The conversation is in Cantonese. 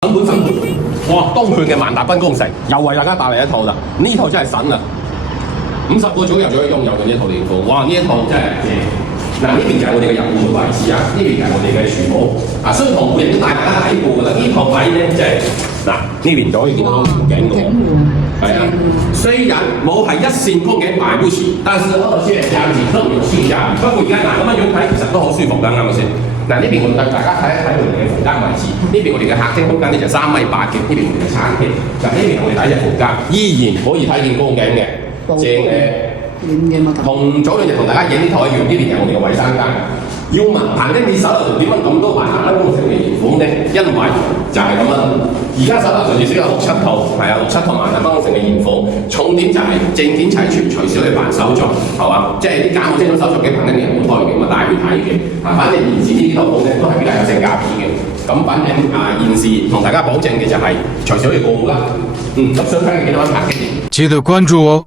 粉，哇！東券嘅萬達賓工城又為大家帶嚟一套啦，呢套真係神啊！50個組入咗去擁有嘅呢一套電褲，哇！呢一套真係正。嗱，呢邊就係我哋嘅入戶位置啊，呢邊就係我哋嘅廚房啊。相同戶型都帶大家睇過㗎啦，呢套位咧即係嗱，呢邊就可以見到條頸嘅喎，係啊。雖然冇係一線光頸買不起，但是二線價錢都有性價比。不過而家嗱咁樣樣睇，其實都好舒服㗎，啱唔啱先？嗱，呢邊我帶大家睇一睇我哋嘅房間位置，呢邊我哋嘅客廳空間咧就3.8米嘅，呢邊我哋嘅餐廳，嗱呢邊我哋第一隻房間依然可以睇見光頸嘅，正嘅。同早兩日同大家影啲台一樣，呢邊係我哋嘅衞生間。要問彭經理手頭上點解咁多萬達賓工城嘅現款呢？因為就係咁啦。而家手頭上至少有6、7套，係啊6、7套萬達賓工城嘅現款。重點就係證件齊全，隨時去辦手續，係嘛？即係啲假冒精準手續嘅彭經理好多嘅，咁啊帶去睇嘅。反正現時呢啲都好咧，都係比較有性價比嘅。咁反正現時同大家保證嘅就係隨時可以過戶啦。咁想睇嘅幾多位彭經理？記得關注哦。